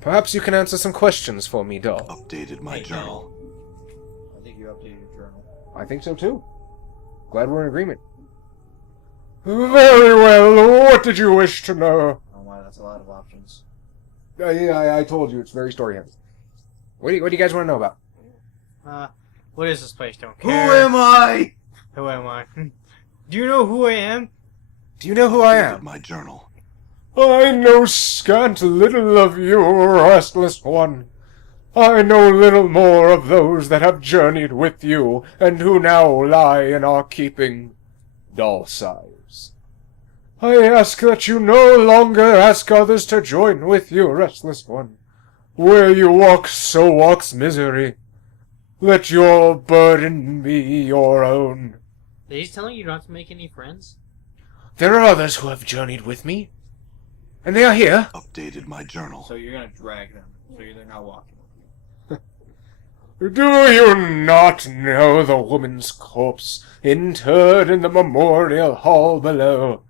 Perhaps you can answer some questions for me, doll. Updated my journal. I think you updated your journal. I think so too. Glad we're in agreement. Very well, what did you wish to know? Oh my, that's a lot of options. I told you, it's very story-heavy. What do you guys want to know about? What is this place? Don't Who care. am I? Who am I? Do you know who I am? Do you know who I Updated am? my journal. I know scant little of you, restless one. I know little more of those that have journeyed with you, and who now lie in our keeping. Doll sighs. I ask that you no longer ask others to join with you, restless one. Where you walk, so walks misery. Let your burden be your own. He's telling you not to make any friends? There are others who have journeyed with me, and they are here. Updated my journal. So you're gonna drag them. So they're not walking. Do you not know the woman's corpse interred in the memorial hall below?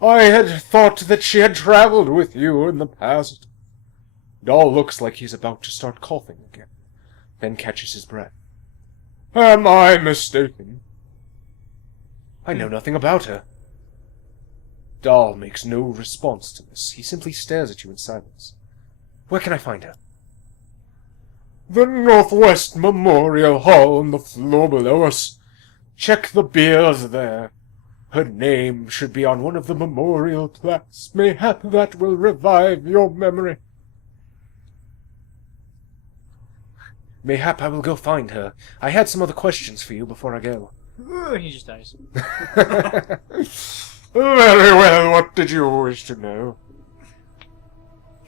I had thought that she had traveled with you in the past. Doll looks like he's about to start coughing again, then catches his breath. Am I mistaken? I know nothing about her. Doll makes no response to this. He simply stares at you in silence. Where can I find her? The Northwest Memorial Hall on the floor below us. Check the biers there. Her name should be on one of the memorial plaques. Mayhap that will revive your memory. Mayhap I will go find her. I had some other questions for you before I go. Ooh, he just dies. Very well, what did you wish to know?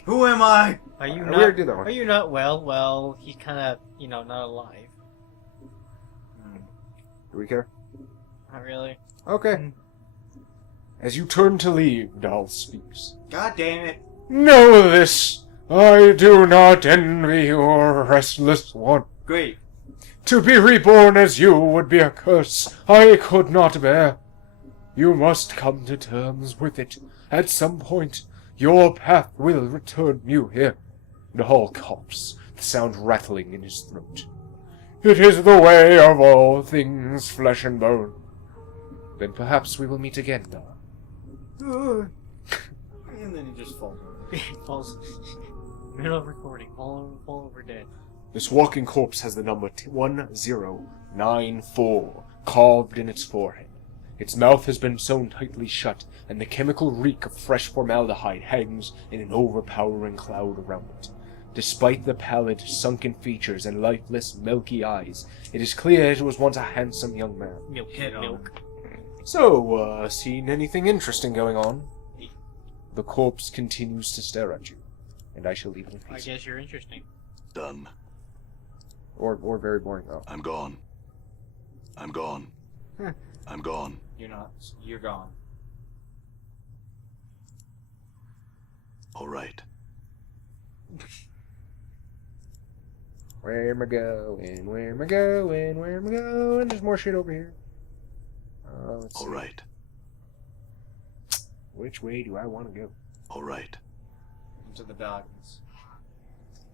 Who am I? Are you We not? already did that one. Are you not well? Well, he's kind of, not alive. Do we care? Not really. Okay. As you turn to leave, Doll speaks. God damn it. Know this, I do not envy your restless one. Great. To be reborn as you would be a curse I could not bear. You must come to terms with it. At some point, your path will return you here. Doll coughs, the sound rattling in his throat. It is the way of all things flesh and bone. Then perhaps we will meet again, Doll. And then he just falls over. He falls. Middle of recording. Fall over dead. This walking corpse has the number 1094 carved in its forehead. Its mouth has been sewn tightly shut, and the chemical reek of fresh formaldehyde hangs in an overpowering cloud around it. Despite the pallid, sunken features and lifeless, milky eyes, it is clear it was once a handsome young man. Milk. Hit on Milk. So, seen anything interesting going on? The corpse continues to stare at you, and I shall leave it in I peace. guess you're interesting. Done. Or very boring, though. I'm gone. I'm gone. I'm gone. You're not. You're gone. All right. Where am I going? Where am I going? Where am I going? There's more shit over here. Let's All see. right. Which way do I want to go? All right. Into the darkness.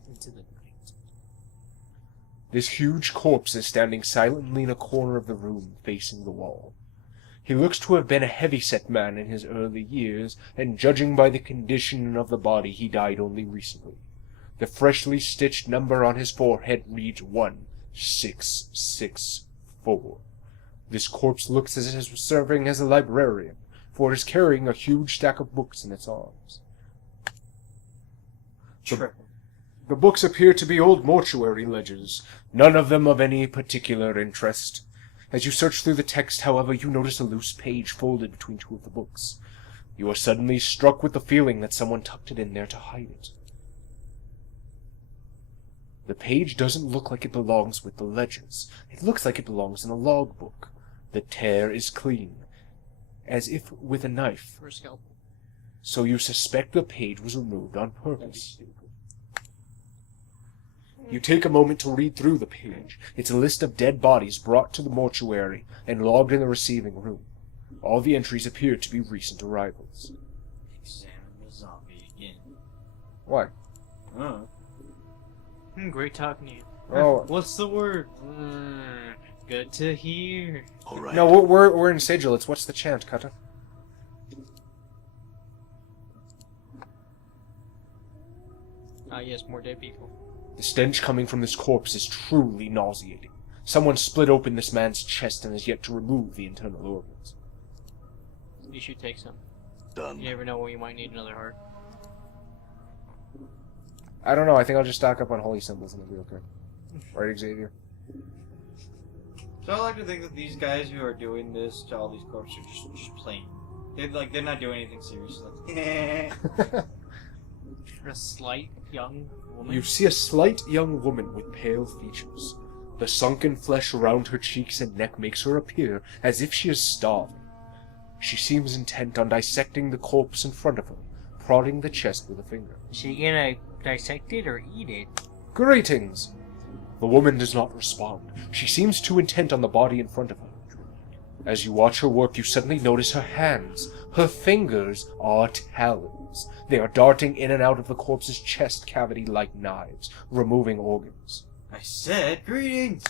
Into the night. This huge corpse is standing silently in a corner of the room, facing the wall. He looks to have been a heavy-set man in his early years, and judging by the condition of the body, he died only recently. The freshly stitched number on his forehead reads 1664. This corpse looks as if it was serving as a librarian, for it is carrying a huge stack of books in its arms. The books appear to be old mortuary ledgers, none of them of any particular interest. As you search through the text, however, you notice a loose page folded between two of the books. You are suddenly struck with the feeling that someone tucked it in there to hide it. The page doesn't look like it belongs with the ledgers. It looks like it belongs in a logbook. The tear is clean, as if with a knife. For a scalpel. So you suspect the page was removed on purpose. You take a moment to read through the page. It's a list of dead bodies brought to the mortuary and logged in the receiving room. All the entries appear to be recent arrivals. Examine the zombie again. Why? Great talking to you. Oh. What's the word? Good to hear. All right. No, we're in Sigil. It's what's the chant, Kata? Ah, yes, more dead people. The stench coming from this corpse is truly nauseating. Someone split open this man's chest and has yet to remove the internal organs. You should take some. Done. You never know when you might need another heart. I don't know. I think I'll just stock up on holy symbols and it'll be okay. Right, Xavier? So I like to think that these guys who are doing this to all these corpses are just playing. They're not doing anything serious. Like, A slight young woman. You see a slight young woman with pale features. The sunken flesh around her cheeks and neck makes her appear as if she is starving. She seems intent on dissecting the corpse in front of her, prodding the chest with a finger. Is she gonna dissect it or eat it? Greetings! The woman does not respond. She seems too intent on the body in front of her. As you watch her work, you suddenly notice her hands. Her fingers are talons. They are darting in and out of the corpse's chest cavity like knives, removing organs. I said greetings.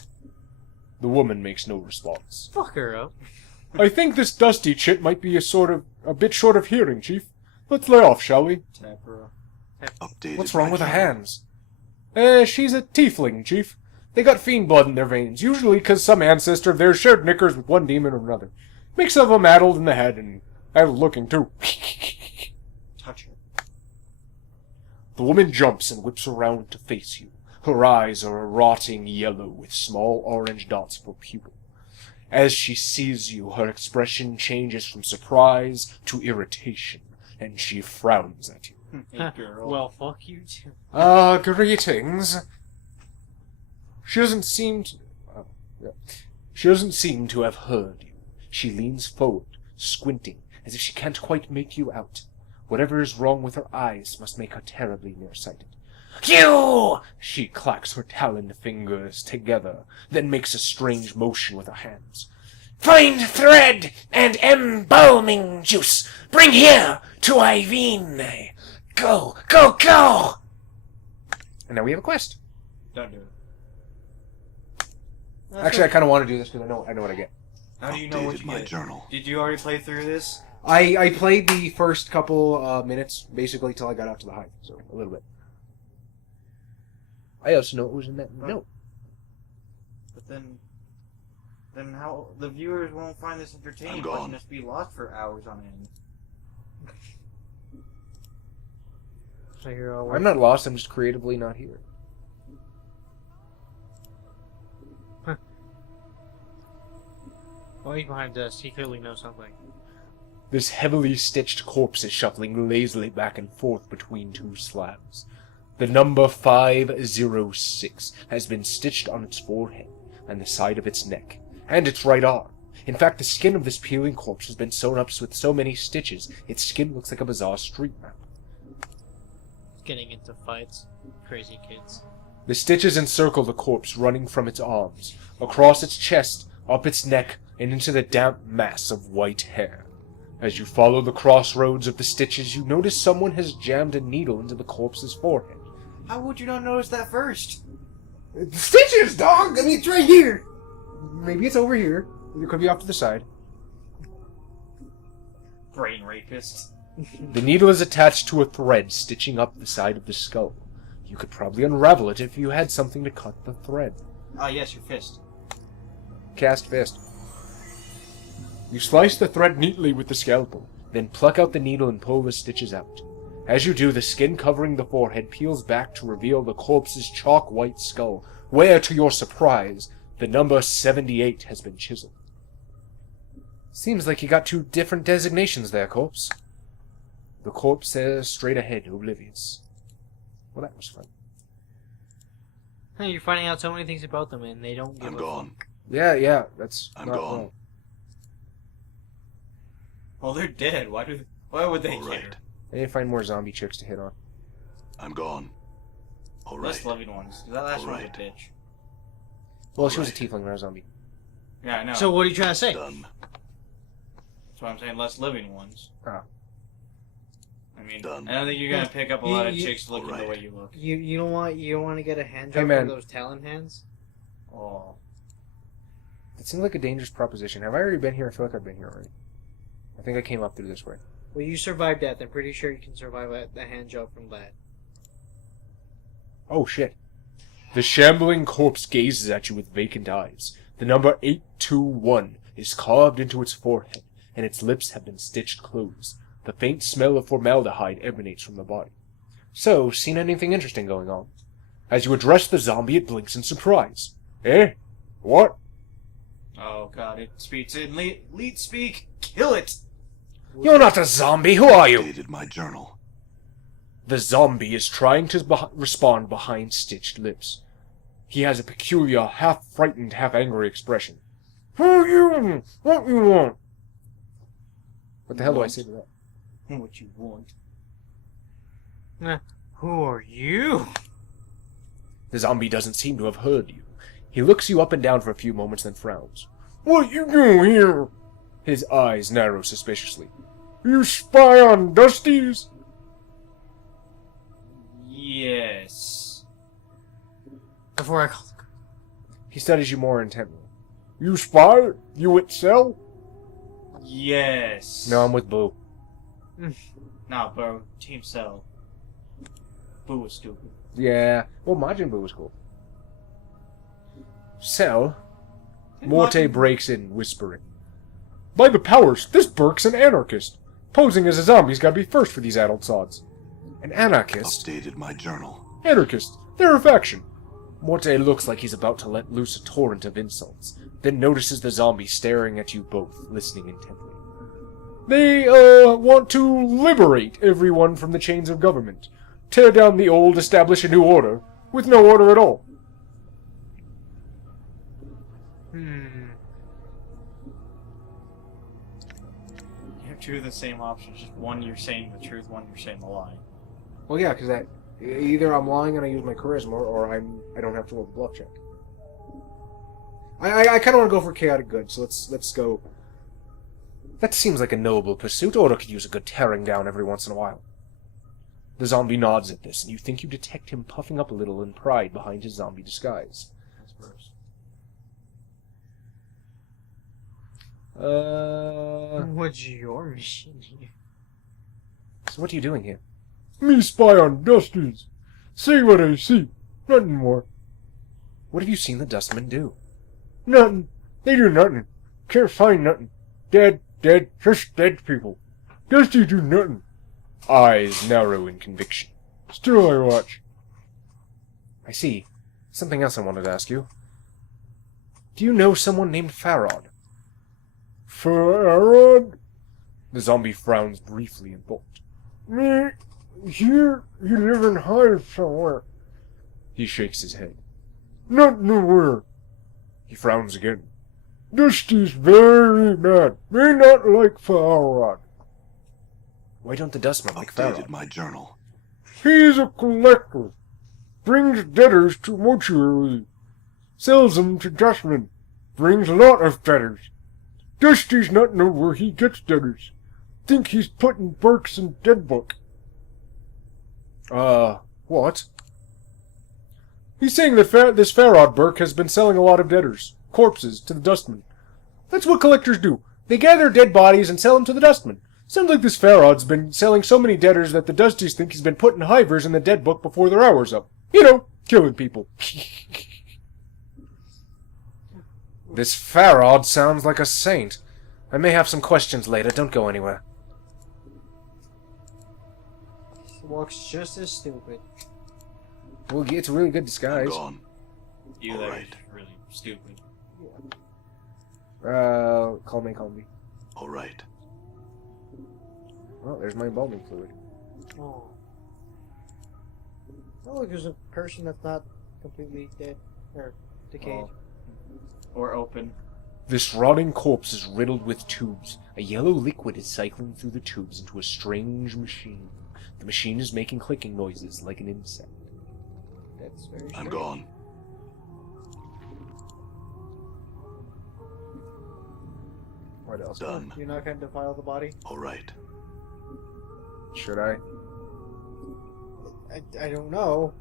The woman makes no response. Fuck her up. I think this dusty chit might be a bit short of hearing, Chief. Let's lay off, shall we? Tapper. Updated. What's wrong my with her journal. hands? She's a tiefling, Chief. They got fiend blood in their veins, usually 'cause some ancestor of theirs shared knickers with one demon or another. Makes of 'em addled in the head and addled looking, too. Touch her. The woman jumps and whips around to face you. Her eyes are a rotting yellow with small orange dots for pupil. As she sees you, her expression changes from surprise to irritation, and she frowns at you. Hey, girl. Well, fuck you too. Greetings. She doesn't seem to have heard you. She leans forward, squinting, as if she can't quite make you out. Whatever is wrong with her eyes must make her terribly nearsighted. You! She clacks her taloned fingers together, then makes a strange motion with her hands. Find thread and embalming juice. Bring here to Ivine. Go, go, go! And now we have a quest. Don't do it. Actually, I kind of want to do this because I know what I get. How do you know what Updated you my get? journal. Did you already play through this? I played the first couple minutes, basically, till I got out to the hive, so a little bit. I also know what was in that note. But then how the viewers won't find this entertaining? I'm gone. Watching us be lost for hours on end. So you're all I'm not lost, I'm just creatively not here. Well, he's behind us. He clearly knows something. This heavily stitched corpse is shuffling lazily back and forth between two slabs. The number 506 has been stitched on its forehead and the side of its neck, and its right arm. In fact, the skin of this peeling corpse has been sewn up with so many stitches, its skin looks like a bizarre street map. Getting into fights. Crazy kids. The stitches encircle the corpse, running from its arms, across its chest, up its neck, and into the damp mass of white hair. As you follow the crossroads of the stitches, you notice someone has jammed a needle into the corpse's forehead. How would you not notice that first? Stitches, dog! I mean, it's right here! Maybe it's over here. It could be off to the side. Brain rapist. The needle is attached to a thread stitching up the side of the skull. You could probably unravel it if you had something to cut the thread. Ah, yes, your fist. Cast fist. You slice the thread neatly with the scalpel, then pluck out the needle and pull the stitches out. As you do, the skin covering the forehead peels back to reveal the corpse's chalk-white skull, where, to your surprise, the number 78 has been chiseled. Seems like you got two different designations there, corpse. The corpse stares straight ahead, oblivious. Well, that was fun. Hey, you're finding out so many things about them, and they don't give I'm a gone. fuck. Yeah, that's I'm not gone. wrong. Well, they're dead. Why would they All care? right. I need to find more zombie chicks to hit on. I'm gone. All right. Less living ones. That last one was a Alright. bitch. Well, she was a Right. tiefling, not a zombie. Yeah, I know. So what are you trying to say? Done. That's why I'm saying less living ones. Ah. I mean, Done. I don't think you're gonna pick up a lot of chicks looking the Alright. way you look. You don't want to get a hand Hey, job man. from those talon hands? Oh. It seems like a dangerous proposition. Have I already been here? I feel like I've been here already. I think I came up through this way. Well, you survived death. I'm pretty sure you can survive the hand job from that. Oh, shit. The shambling corpse gazes at you with vacant eyes. The number 821 is carved into its forehead, and its lips have been stitched closed. The faint smell of formaldehyde emanates from the body. So, seen anything interesting going on? As you address the zombie, it blinks in surprise. Eh? What? Oh god, it speaks in lead speak. Kill it. You're not a zombie, who are you? Updated my journal. The zombie is trying to respond behind stitched lips. He has a peculiar, half-frightened, half-angry expression. Who are you? What you want? What the hell do I say to that? What you want? Who are you? The zombie doesn't seem to have heard you. He looks you up and down for a few moments, then frowns. What you doing here? His eyes narrow suspiciously. You spy on Dusties? Yes. Before I call the... He studies you more intently. You spy? You itself? Yes. No, I'm with Boo. Nah, bro. Team Cell. Boo was stupid. Yeah, well, Majin Buu was cool. Cell, Did Morte Majin- breaks in, whispering. By the powers, this Burke's an anarchist. Posing as a zombie's gotta be first for these adult sods. An anarchist? Updated my journal. Anarchist. They're a faction. Morte looks like he's about to let loose a torrent of insults, then notices the zombie staring at you both, listening intently. They, want to liberate everyone from the chains of government. Tear down the old, establish a new order, with no order at all. You have two of the same options. Just one you're saying the truth, one you're saying the lie. Well, yeah, because either I'm lying and I use my charisma, or I don't have to roll the bluff check. I kind of want to go for chaotic good, so let's go. That seems like a noble pursuit. Order could use a good tearing down every once in a while. The zombie nods at this, and you think you detect him puffing up a little in pride behind his zombie disguise. That's gross. What's your mission here? So what are you doing here? Me spy on Dusties. See what I see. Nothing more. What have you seen the dustmen do? Nothing. They do nothing. Can't find nothing. Dead, just dead people. Dusty do nothing. Eyes narrow in conviction. Still I watch. I see. Something else I wanted to ask you. Do you know someone named Farad? Farad? The zombie frowns briefly and thought. Me? Here? You live in Hive somewhere. He shakes his head. Not nowhere. He frowns again. Dusty's very bad. May not like Farad. Why don't the dustmen like Updated Farad? my journal. He's a collector. Brings debtors to mortuary. Sells them to dustmen. Brings a lot of debtors. Dusty's not know where he gets debtors. Think he's putting Burks in dead book. What? He's saying that this Farad Burke has been selling a lot of debtors, corpses, to the dustmen. That's what collectors do. They gather dead bodies and sell them to the dustmen. Sounds like this Farad's been selling so many debtors that the Dusties think he's been putting hivers in the dead book before their hour's up. You know, killing people. This Farad sounds like a saint. I may have some questions later. Don't go anywhere. Walks just as stupid. Well, it's a really good I'm disguise. gone. You that Alright. is really stupid. Call me. Alright. Well, there's my embalming fluid. Oh. Oh, look, there's a person that's not completely dead. Or decayed. Oh. Or open. This rotting corpse is riddled with tubes. A yellow liquid is cycling through the tubes into a strange machine. The machine is making clicking noises like an insect. That's very I'm strange. gone. What else? Done. You're not going to defile the body? Alright. Should I? I don't know.